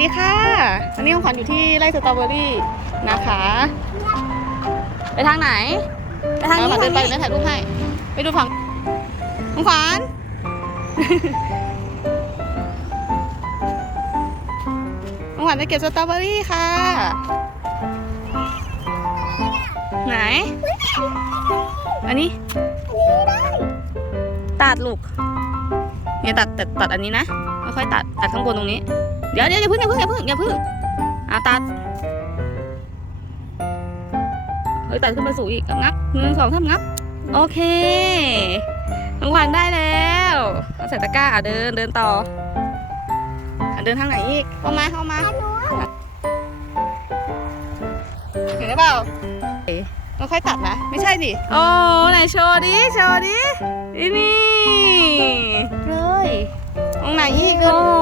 ดีค่ะวันนี้ของขวัญอยู่ที่ไร่สตรอเบอรี่นะคะ ไปทางไหนไปทางนี้เอขวัญเดินไปทางนี้เดี๋ยวแม่ถ่ายรูปให้ ไปดูฝั่งของขวัญของขวัญจะเก็บสตรอเบอรี่ค่ะ ไหน อันนี้ ตัดลูกเนี่ยตัดตัดตัดอันนี้นะค่อยๆตัดตัดข้างบนตรงนี้ เดี๋ยวเดี๋ยวอย่าเพิ่งอย่าเพิ่งอย่าเพิ่งอย่าเพิ่งอะตัดเฮ้ยตัดขึ้นมาสูงอีกงับหนึ่งสองสามงับ โอเคน้องขวัญได้แล้วเอาใส่ตะกร้าอะเดินเดินต่ออะเดินทางไหนอีกเข้ามาเข้ามาเห็นหรือเปล่าต้องค่อยตัดนะ ไม่ใช่ดิโอ้ไหนโชว์ดิโชว์ดินี่เลยตรงไหนอีกโอ้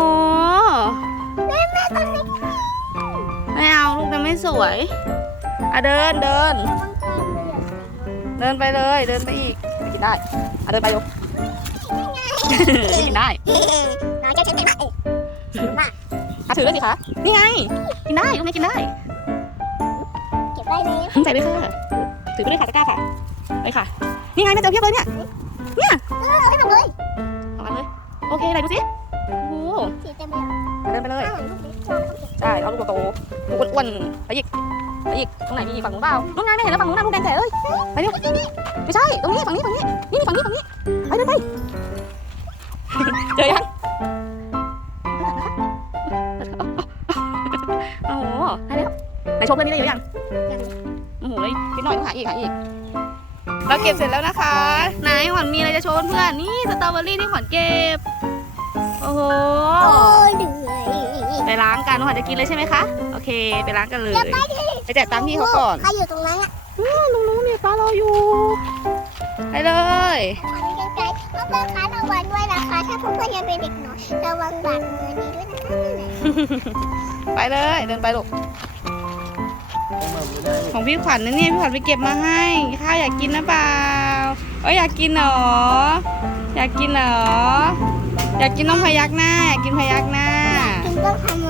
สวยอะเดินเดิน เดินไปเลยเดินไปอีกไม่กินได้อะเดินไปยกไม่กินได้น้องจะใช้เป็นอะไรมาอะถือเลยสิคะนี่ไงกินได้ลูกนี้กินได้ เก็บได้เลยใส่เลยค่ะถือไปเลยค่ะตะกร้าค่ะไปค่ะนี่ไงแม่เจอเพียบเลยเนี่ยเนี่ยเอาให้หมดเลยเอากันเลยโอเคไหนดูสิโอ้โหสีเต็มเลยเดินไปเลยข้างหลังลูกเอาลูกโตๆลูกอ้วนๆไปอีกไปอีกตรงไหนมีฝั่งนู้นเปล่านู่นไงไม่เห็นแล้วฝั่งนู้นนะลูกแดงแจ๋เลยไปเร็วไม่ใช่ตรงนี้ฝั่งนี้ฝั่งนี้นี่ฝั่งนี้ฝั่งนี้ไปเดินไปเจอยังโอ้โหได้แล้วไหนโชว์เพื่อนนี่ได้หรือยังโอ้โหเลยนิดหน่อยต้องหาอีกหาอีกเราเก็บเสร็จแล้วนะคะ ไหนขวัญมีอะไรจะโชว์เพื่อนนี่สตรอเบอรี่ที่ขวัญเก็บ โอ้โหโอ้เหนื่อย ไปล้างกันขวัญจะกินเลยใช่ไหมคะ โอเค ไปล้างกันเลย ไปแจกตังค์พี่เขาก่อนใครอยู่ตรงนั้นอะอื้อลุงนู้นมีปลารออยู่ ไปเลยอันนี้ไกลๆเพื่อนๆคะระวังด้วยนะคะ ถ้าเพื่อนๆยังเป็นเด็กน้อยระวังบาดมือนี้ด้วยนะคะไปเลยเดินไปลูกของพี่ขวัญนะเนี่ยพี่ขวัญไปเก็บมาให้ ข้าวอยากกินนะเปล่าเอ้ยอยากกินเหรออยากกินเหรออยากกินน้องพยักหน้าอยากกินพยักหน้า 你刚才